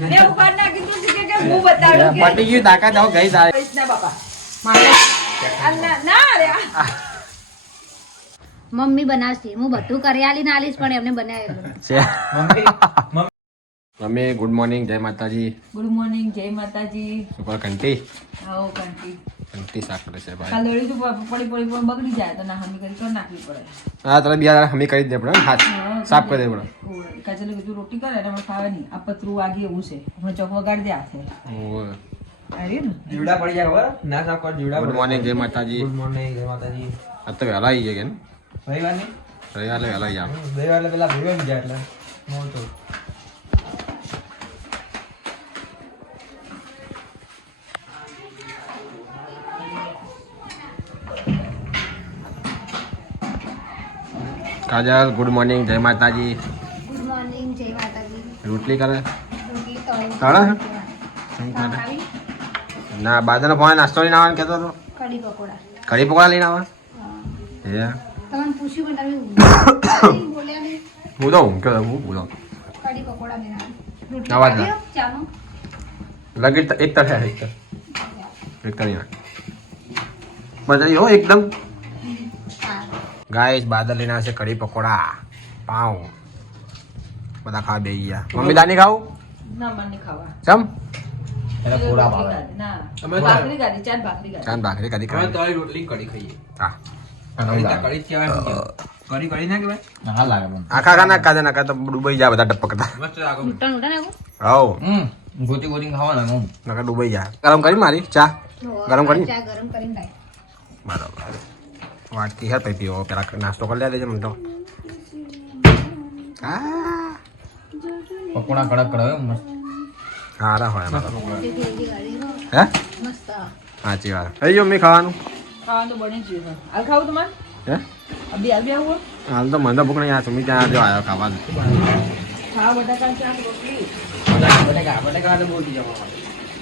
મેં ઉપાડ નાખી તું શીખે કે હું બતાડું કે પટી ગયું તાકાત આવો ગઈ તારે ના બાપા. મારે ના ના રે મમ્મી બનાવશે. હું બધું કરી આલીને આલીશ પણ એમને બનાવેલું છે. મમ્મી ગુડ મોર્નિંગ જય માતાજી. ગુડ મોર્નિંગ જય માતાજી. સુપર કંટી આવો કંટી કંટી શાક છે ભાઈ. કાલ દોડી તો પડી પડી પડી બગડી જાય તો ના હમી કરી કરી નાખવી પડે. હા તારે બીજા હમી કરી દે પડે હાથ. સાફ કરી દે પડે કાજલ કીધું રોટી કરે એટલે મને ખાવે નહીં આ પતરું વાગી એવું છે. હમણાં ચોક વગાડી દે હાથે. જીવડા પડી જાય ખબર? ના સાફ કર જીવડા ગુડ મોર્નિંગ જય માતાજી. ગુડ મોર્નિંગ જય માતાજી. આ તો વહેલા આવી ગયા કે ને રવિવાર નહીં રવિવારે વહેલા આવી ગયા. રવિવાર પેલા ભેગા જાય એટલે. મોર કાજલ ગુડ મોર્નિંગ જય માતાજી. ગુડ મોર્નિંગ જય માતાજી. રોટલી કરે? રોટલી તળી? ના બાદનો ફોન નાસ્તો લઈને આવવાનું કહેતો હતો. કઢી પકોડા. કઢી પકોડા લઈને આવે હા. હે? તમને પૂછ્યું પણ તમે બોલ્યા નહીં. હું તો ઊંઘ્યો હતો હું બોલો કઢી પકોડા લઈને આવો. રોટલી ના. ચાલો લગી એક તરફ એક તરફ એક તરફ હો એકદમ હા બાદર બાદલ લઈને આવશે કઢી પકોડા. પાઉ. બધા ખાવા બે ગયા. મમ્મી દાની ખાવું? ના મને ખાવા. ચમ? એને પૂરા ભાવે ના. અમે ભાખરી ગાધી ચાર ભાખરી ગાધી ચાંદ ભાખરી કદી અમે ખાવી રોટલી કઢી ખાઈએ. હા. કઢી તો કઢી જ કહેવાય કઢી કઢી ના કહેવાય હા લાગે મને. આખા આખા ના કાજે નાખા તો ડૂબાઈ જાય બધા ટપકતા મસ્ત લાગે. આવું? હમ ગોતી ગોતી ડૂબાઈ જાય ગરમ કરી મારી ચા? ગરમ કરી? ચા ગરમ કરીને લાય. બરાબર. વાટકી હેર પી પીવો પેલા નાસ્તો કરી લે દેજે મને તો હા પકોડા કડક કડક મસ્ત હારા હોય અમારા હો. હે મસ્ત સાચી વાત થઈ ગયો મેં ખાવાનું ખાવાનું તો બની ગયું. હાલ ખાવું તમારે હે અભી આવું હોય? હાલ તો મને તો ભૂખ નહીં આ સુમી ત્યાં જો આવ્યો ખાવાનું ખાવા બટાકા શાક રોટલી બટેકા બટેકા તો બોલતી જવા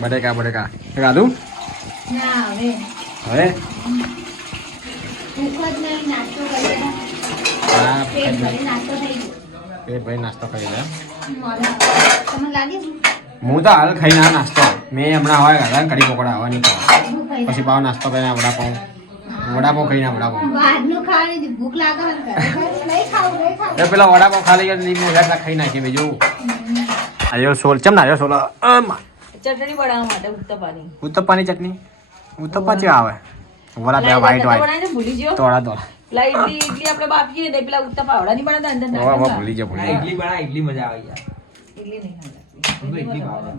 બટેકા બટેકા ખાધું ના હવે હવે ભૂખ જ નહીં નાસ્તો કરીએ હા પેટ ગયો ભાઈ નાસ્તો કરી લે. હું તો હાલ ખાઈ ના નાસ્તો. મેં હમણાં હવે ઘરે કઢી પકોડા આવવાની પછી પાવ નાસ્તો કરીને વડાપાઉં. વડાપાઉં ખાઈને વડાપાઉં. ભૂખ લાગે ને ઘરે ખાઈ નહીં ખાવું નહીં ખાવું. એ પેલા વડાપાઉં ખાલી ગયા ખાઈ નાખીએ બીજું. આયો સોલ. ચમ ના આયો સોલ? ચટણી બનાવવા માટે ઉત્તપાની. ઉત્તપ્પાની ચટણી? ઉત્તપ્પા ચે આવે? વડા બે વાઈટ વાઈટ ભૂલી ગયો તોડા તોડા પેલા ઇડલી ઇડલી આપણે બાફીએ ને પેલા ઉત્તા પાવડા ની બનાતા અંદર વાહ ઓવા ભૂલી ગયા ભૂલી ઇડલી બના ઇડલી મજા આવે યાર. ઇડલી નહીં ખાતા. મને ઇડલી ભાવે.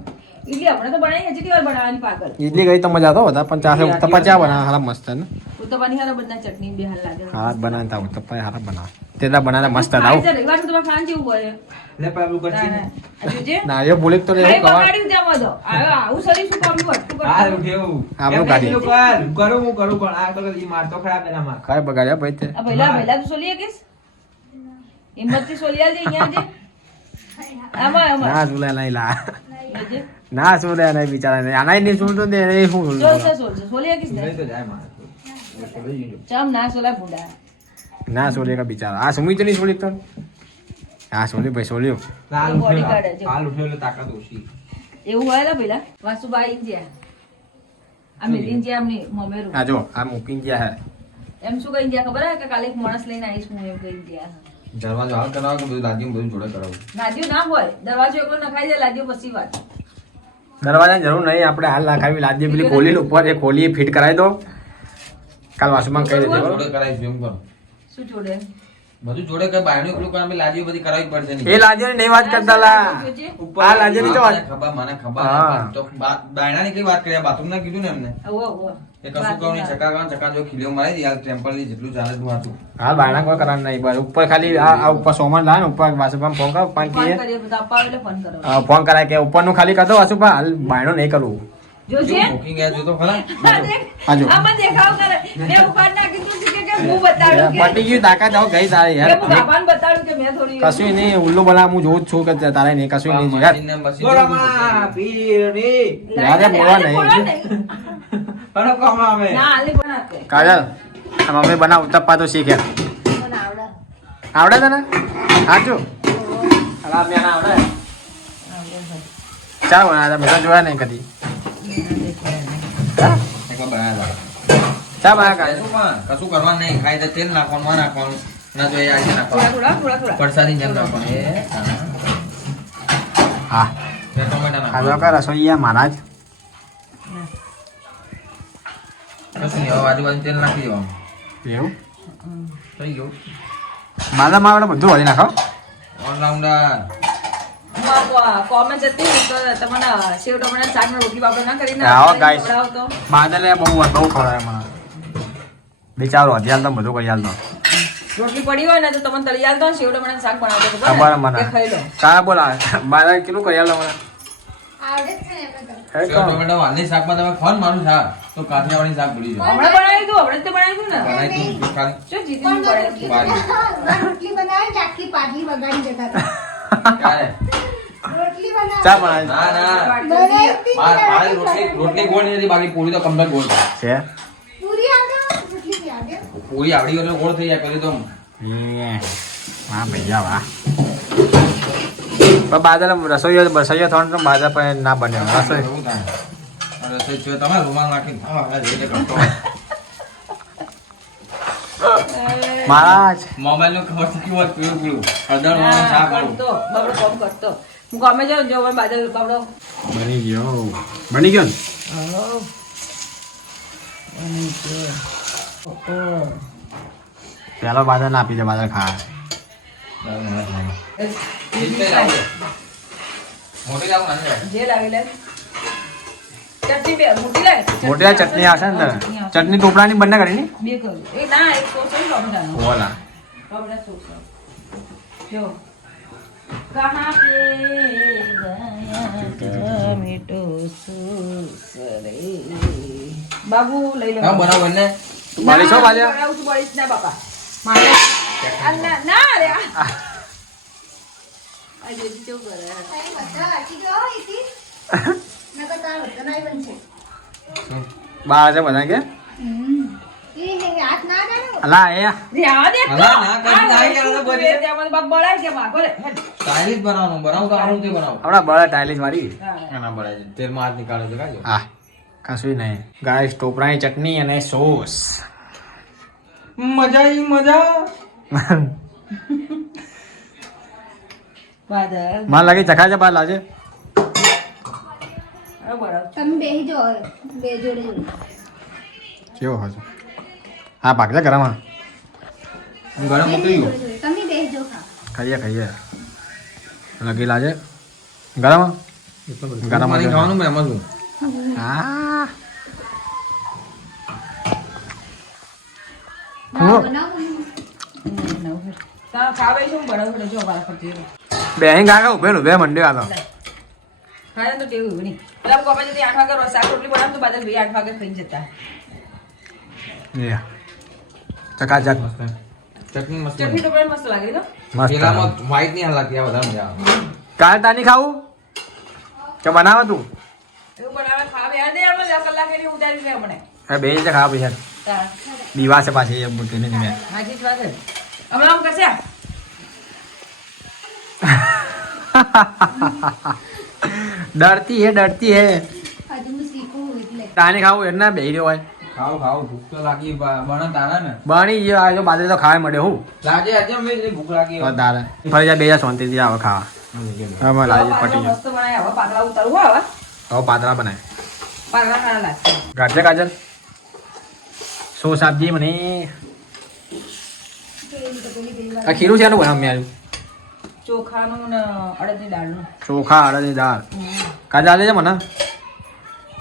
ઈડલી આપણે તો બનાવી હજી વાર બનાવવાની પાગલ? ઈડલી ગઈ તો મજા તો હતા પણ ચાસે ઉત્તપ્પા ચા બના હારા મસ્ત ને. ઉત્તપાની હારા બધા ચટણી બે હાલ લાગે. હારા બનાવતા ઉત્તપ્પા હારા બનાવે. તેના બનાના મસ્ત હતા આવું રવિવાર તો તમારે ખાવાનું જેવું હોય લે પેલું કરશે ના, એ તો કવા. આવું શરીર શું કામનું હતું? હા કેવું આપણું કાઢી. કર કરું હું કરું પણ આ તો ઈ મારતો ખરા પેલા માર કાંઈ બગાડ્યા ભાઈ તે પહેલા પહેલા તો સોલીએ કેસ હિંમતથી સોલી આલજે, અહીંયા આવજે. આમાં, આમાં. ના સુલે નહીં લા ના સુલે નહીં બિચારા નહીં આના નહીં સુલતો ને એ શું સોલ સુલતો છે, સોલ છે. સોલીએ કેસ ને? નહીં તો જાય માર ચમ ના સોલા ભૂંડા. ના સોલે કા બિચારા. આ સુમિત તો? નહીં સોલી તો હા સોલી ભાઈ સોલ્યો ઉઠ્યો કાઢે ઉઠ્યો એટલે તાકાત ઓછી. એવું હોય લા પેલા? વાસુભાઈ ઇન્જિયા. આ મિલિન જે આમની મમેરું. આ જો આ મૂકી ગયા હે. એમ શું કહી ગયા ખબર હે કે કાલે એક માણસ લઈને આવીશ હું એમ કહી ગયા દરવાજો હાલ કરાવો કે બધું દાદી બધું જોડે કરાવું? લાદ્યું ના હોય. દરવાજો એકલો નખાઈ જાય લાદ્યું પછી વાત. દરવાજાની જરૂર નહીં આપણે હાલ નાખાવી. લાદીએ પેલી ખોલી ઉપર એ ખોલી ફિટ કરાવી દો. કાલ વાસુમાં કહી દેજો. જોડે કરાવીશું એમ કરો. શું જોડે? બધું જોડે કે બાયણું એકલું કામ લાજીઓ બધી કરાવી પડશે નહીં એ લાદીની નહીં વાત કરતા લા. આ આ લાજેની તો વાત ખબર મને ખબર. તો બાયણા ની કઈ વાત કરી? બાથરૂમ ના કીધું ને એમને? આવો. એ કશું કહું નહીં ચકા કહું ચકા જો ખીલ્યો મારી યાર ટેમ્પલની જેટલું ચાલે તું હતું હા બાયણા કોઈ કરવાનું નહીં બસ. ઉપર ખાલી આ ઉપર સોમન લાવે ને ઉપર વાસુમાં ફોન કરો પણ અપાવે ફોન કરો. અ, ફોન કરાય કે ઉપરનું ખાલી કરતો વાસુપા હાલ બાયણો નહીં કરવું જોજે. બુકિંગ ગયા જો ખરા. હાજો. આમાં દેખાવ કરે. મેં ઉપાડ નાખી તું શીખે કે હું બતાડું કે પટી ગયું તાકાત આવો ગઈ તારે યાર હું બાપાને બતાડું કે મેં થોડી કશું નહીં ઉલ્લુ બના હું જોઉં જ છું કે તારે નહીં કશું નહીં યાર. પીરની. બોલવા નહીં. અરે કોમ આવે. ના આલે પણ કાજલ આ મમ્મી બનાવ ઉત્તપ્પા તો શીખે. આવડે. આવડે તને? મેં ના બનાવ્યા મેં જોયા નહીં કદી. ચા એકવાર બનાવ્યા ચા બનાવ્યા કશું પણ કશું કરવાનું નહીં. તો તેલ નાખવાનું માં નાખવાનું. ના તો એ આ નાખવાનું. થોડા થોડા થોડા જેમ નાખવાનું. એ હા. બે ટોમેટા નાખવાનું. કે રસોઈયા મહારાજ કશું નહીં હવે આજુબાજુ તેલ નાખી દેવાનું. એવું? થઈ ગયું. મારા માવડા બધું વાળી નાખો. ઓલરાઉન્ડર કોમેન્ટ ને તો તમને સેવ ટમેટા શાક ને રોટલી બાપડે ના કરીને આવો તો. બાદલે બહુ બહુ ખવડાવે મને. બિચારો હથિયાર તો બધું કરી આલતો રોટલી પડી હોય ને તો તમને તળી આલતો સેવ ટમેટા શાક બનાવતો તો ખબર બરાબર મને. એ ખાઈ લો. કા બોલા બાદલ કેટલું કરી આલો મને? આવડે છે ને. ટોમેટો વાલની શાકમાં તમે ખાઓ ને મારું શાક? તો કાઠિયાવાડી શાક ભૂલી જાઓ. હમણાં બનાવ્યું તું હમણાં તો બનાવ્યું તું ને. બનાવી દઉં શું જીતી. બનાવે, રોટલી બનાવે ને આખી પાટલી વગાડી જતા ચા બનાવી. ના ના. રોટલી રોટલી ગોળ હતી બાકી પૂરી તો કમ્પ્લીટ ગોળ છે. પૂરી આવડે રોટલી બી આવડે? પૂરી આવડી ગયો ગોળ થઈ જાય પેલી તો વાહ ભૈયા વાહ પણ બાદલ રસોઈ રસોઈ થવાનું તો બાદલ પણ ના બને રસોઈ. એવું થાય. રસોઈ જો તમે રૂમાલ નાખીને મહારાજ. મોબાઈલનું ખબર કેવું હોત પીળું પીળું. હળદર વાળું વાળું. કરતો બબડો કોમ કરતો. હું ગમે જાઉં જો મને બાદલ બબડો. બની ગયો. બની ગયો ને? પેલો બાદલ ના આપી દે બાદલ ખા મોટી લાવું જે લાવી લે મોટી લાય ચટણી આવશે ને ચટણી ટોપરાની બંને કરી બે કરું. એ ના એક સોસ છે ટમેટાનો ઓલા ટમેટા સોસ જો. કહા પે ગયા ટમેટો સોસ રે. બાબુ લઈ લે. હા, બનાવ એને. બાળી છો બાલ્યા? બનાવું છું બાળીશ ને બાપા. મારે. ના ના રે આ. આ. જો કરે. બધા હાચી ગયો એથી? બાર છે બધા કે. અલા એ. દે. અલા, ના કરી યાર, મને બાપ બળાયમાં બોલે. હેડ. બનાવવાનું બનાવું તો આનું તે બનાવો? આપણા બળા ટાઇલિશ મારી હા. ના બળાય છે. તેલમાં હાથ નીકાળો તો કાઢજો હા કશું નહીં. ગાઈસ ટોપરાની ચટણી અને સોસ. મજા ઈ મજા. મને લાગે ચખા છે બાર લાજે. તમે બેહી જો બે જોડે જોડે. કેવો હશે? હા પાકજે ગરમ ગરમ મૂકી ગયું. તમે બેહી જો ખા. ખાઈએ ખાઈએ. લગી લાજે ગરમ ગરમ પાણી ખાવાનું મેં એમાં હા. બે હું? હું. બેહી ગાગા ઉભે બે મંડ્યો આ તો તો ટેવ એવું નહીં. પેલા કોપે જતી આઠ વાગે શાક રોટલી બનાવ. તો બાદલ ભાઈ આઠ વાગે ખાઈ જતા. ચકાચક ચટણી મસ્ત ચટણી તો પણ મસ્ત લાગે તો મસ્ત. પેલામાં white નહીં લાગતી આ વધારે મજા આવે. કાલ તાની ખાવું? કે બનાવ તું? એવું બનાવે ખાવે. યાર દે આપણે દસ કલાક એની ઉતારી લે મને હા બે જ ખાવા પૈસા દીવા છે પાછી એમ બોલતી નહીં મેં. હાજી જ વાત છે. હમણાં આમ કરશે? ડરતી હે ડરતી હે. તાને ખાવું એટલે બે રહ્યો હોય. ખાવ ખાવ ભૂખ તો લાગી બને તારા ને. બની ગયો આ જો બાજરી તો ખાવા મળે હું. લાગે આજે મેં ભૂખ લાગી તો તારે. ફરી જા આવો ખાવા. પટી મસ્ત બનાય હવે પાતળા ઉતારવું હો હવે. હવે પાતળા બનાય. પાતળા સારા લાગશે. ગાજે કાજલ સો સબ્જી મને. તો. આ ખીરું છે આનું બનાવ મેં આજુ ચોખાનું ને અડદની દાળનું. ચોખા અડદની દાળ. કાજે આલે છે મને.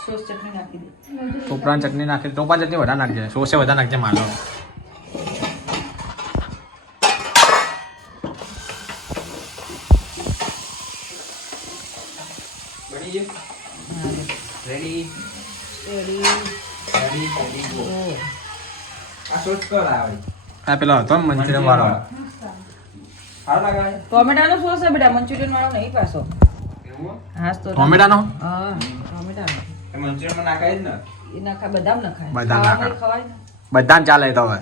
સોસ ચટણી નાખી દે. ટોપરાની ચટણી નાખી ટોપા ચટણી વધારે નાખજે. સોસે વધારે નાખજે ગયું? Ready ready ready ready go આ સોચ કર આવે આ પેલો હતો મંચુરિયન વાળો. સારું લાગે છે? ટોમેટાનો સોસ છે બેટા મંચુરિયન વાળો નહીં પાછો. એવું? હા તો ટોમેટાનો? હા ટોમેટાનો. એ મંચુરિયનમાં નાખાય જ ને? એ નાખા બદામ નખાય. બદામ નાખાય બધાને ચાલે તો હવે.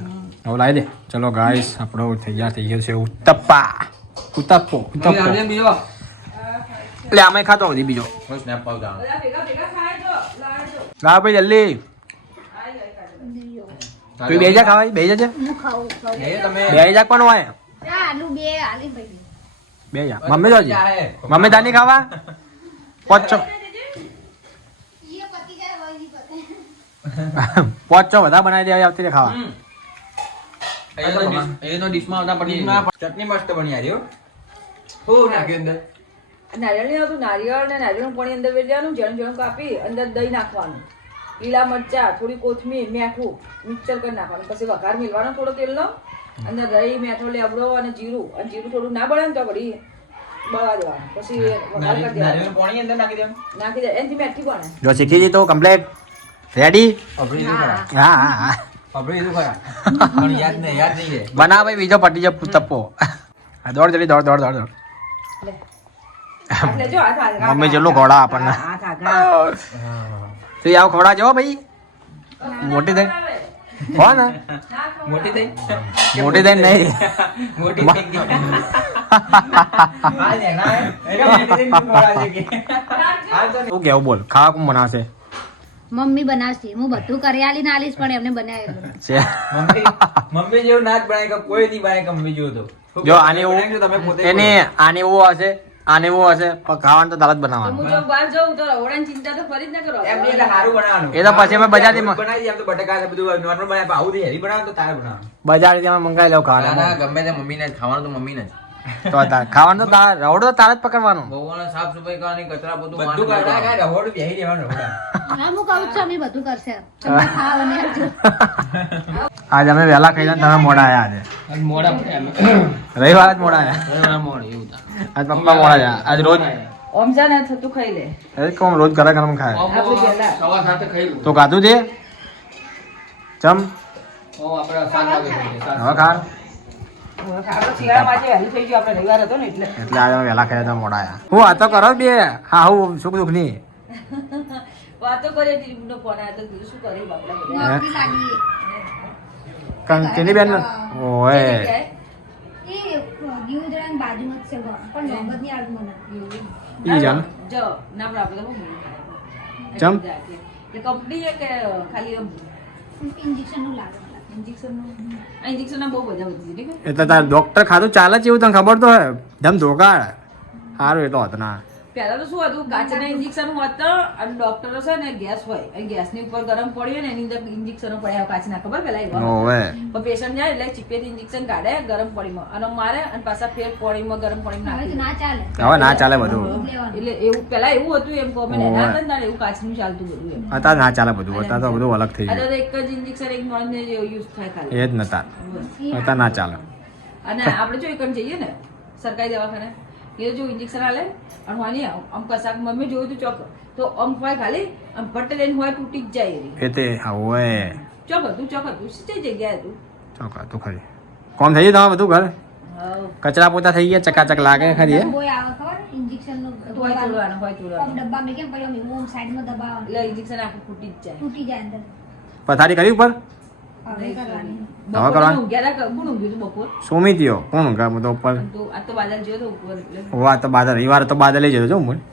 હવે લાવી દે. ચલો ગાઈસ આપણો તૈયાર થઈ ગયો છે ઉત્તપ્પા. ઉત્તપ્પો ઉત્તપ્પો. બીજો. એટલે આમાં ખાતો હતી બીજો. સ્નેપ પાવ જાણ બધા ભેગા ભેગા ખાય તો લાવજો હા ભાઈ જલ્દી. તું બેજા ખાવાય ખાવા બે બેજા હું ખાઉં ખાઉં. એ તમે. બે જા કોણ હોય. આલુ બે આલી ભાઈ બે જા. મમ્મી જોજી મમ્મી દાની ખાવા? પોચો છો. ઈ પતિ જાય હોય ઈ પતે પોચ છો બધા બનાવી દે આવતી રે ખાવા. ડીશમાં ચટણી મસ્ત બની અંદર? નારિયેળની હતું નારિયેળ ને નારિયેળનું પાણી અંદર વેચવાનું જણ જણ કાપી અંદર દહીં નાખવાનું. લીલા મરચા થોડી કોથમીર મેઠું મિક્સર કરી નાખવાનું. પછી વઘાર મેળવાનો થોડો તેલનો. અંદર દહીં મેઠો લેબડો અને જીરું. અને જીરું થોડું ના બળે ને તો વળી બળવા દેવાનું. પછી વઘાર કરી દેવાનો. નારિયેળનું પાણી અંદર નાખી દેવાનું. નાખી દે. એનાથી મેઠી બને. જો શીખી જઈ તો કમ્પ્લેટ રેડી અભરી હા હા. હા અભરી દીધું પણ યાદ નહીં યાદ નહીં બના ભાઈ બીજો પટી જાય તપ્પો દોડ જલ્દી દોડ દોડ દોડ દોડ. મમ્મી જેટલું ખોડા આપણને. તું આવ ખોડા જો ભાઈ? મોટી થઈ. હો ને મોટી થઈ? મોટી થઈ નહીં. મોટી થઈ ગઈ. શું કેવું બોલ? ખાવા કોણ બનાવશે? મમ્મી બનાવશે. હું બધું કરી આલી ને આલીશ પણ એમને બનાવેલું મમ્મી મમ્મી જેવું ના જ બનાય કોઈ નહીં બનાય મમ્મી જેવું તો. જો? આને એવું એને આને એવું હશે આને એવું હશે પણ ખાવાનું તો દાળ જ બનાવવાનું. હું જો બહાર જઉં તો રવડાની ચિંતા તો ફરી જ ના કરો. એમ એટલે સારું બનાવવાનું. એ તો પછી અમે બજારથી બનાવી દઈએ, તો બટાકા છે બધું નોર્મલ બનાવે, આવું હેવી બનાવવાનું તો તારે બનાવવાનું. બજારથી અમે મંગાવી લઉં ખાવાનું. ગમે તે મમ્મીને ને ખાવાનું તો મમ્મીને જ. તો તાર ખાવાનું તો રવડો તારે જ પકડવાનો. બહુઓને સાફ સફાઈ કરવાની કચરા બધું બધું કરતા કરવાનું. કાંઈ રહોડું રહેવાનું હા હું કહું છું અમે બધું કરશે. તમે આવજો. અમે વહેલા ખાઈ તમે મોડા આવ્યા આજે. મોડા રવિવાર જ મોડા એવું આજ પપ્પા મોડા આવ્યા આજ રોજ ઓમ જા થતું ખાઈ લે. એ કોમ રોજ ઘરે ગરમ ખાય. આપણે સવા સાતે ખાઈ તો ખાધું છે? ચમ? ઓ, આપણે સાત વાગે હવે ખા આજે વહેલું હતો ને એટલે એટલે આજે વહેલા ખાઈ તમે મોડા હું વાતો કરો બે. હા હું સુખ દુઃખની વાતો કરે ટીવીનો ફોન આવ્યો તો શું કરી બાપડા કંચની બેન? ઓય. કંપની એ કે ખાલી ઇન્જેક્શનનું લાગે. મને. તો તાર ડોક્ટર ખાધું ચાલે છે એવું તને ખબર તો હે ધમ ધોકાળ સારું એટલો હતો ના. પહેલા તો શું હતું? કાચના ઇન્જેક્શન હોત અને ડોક્ટરો છે ને ગેસ હોય. અને ગેસની ઉપર ગરમ પડી હોય ને એની અંદર ઇન્જેક્શનો પડ્યા કાચના ખબર પેલા એવા? પણ પેશન્ટ જાય એટલે ચીપે ઇન્જેક્શન કાઢે ગરમ પાણીમાં અને મારે અને પાછા ફેર પાણીમાં ગરમ પાણીમાં ના ચાલે. હવે ના ચાલે બધું. એટલે એવું પેલા એવું હતું એમ કહો મેં હતા એવું કાચનું ચાલતું બધું એમ. અત્યારે ના ચાલે બધું. અત્યારે તો બધું અલગ થઈ ગયું. એક જ ઇન્જેક્શન એક નોન યુઝ થાય ખાલી. એ જ નતા. અત્યારે ના ચાલે. અને આપણે જો એકણ જઈએ ને સરકારી દવાખાને. એ જો ઇન્જેક્શન આલે અને હોની આમ કશાક મમ્મી જોયું તું ચોક તો આમ હોય ખાલી આમ ભટ્ટ લઈને હોય તૂટી જ જાય એરી એ તે હા ઓય ચોક હતું ચોક હતું કઈ જગ્યાએ હતું ચોકા તું ખરી કોમ થઈ ગયું તમારે બધું ઘર હાવ. કચરા પોતા થઈ ગયા ચકાચક લાગે ખરી હે બોય આવે ખબર ઇન્જેક્શનનું હોય તોડવાનું હોય આમ તોડવાનું ડબ્બા મેં કેમ પછી આમ ઓમ સાઈડમાં દબાવવાનું એટલે ઇન્જેક્શન આખું ફૂટી જ જાય તૂટી જાય અંદર પથારી કરી ઉપર હવે કરવાની. સુમી ત્યો કોણ ગા તો ઉપર. તો આ તો બાદલ જોયો તો ઉપર વાહ તો બાદલ. રવિવારે તો બાદલ જતો જો હું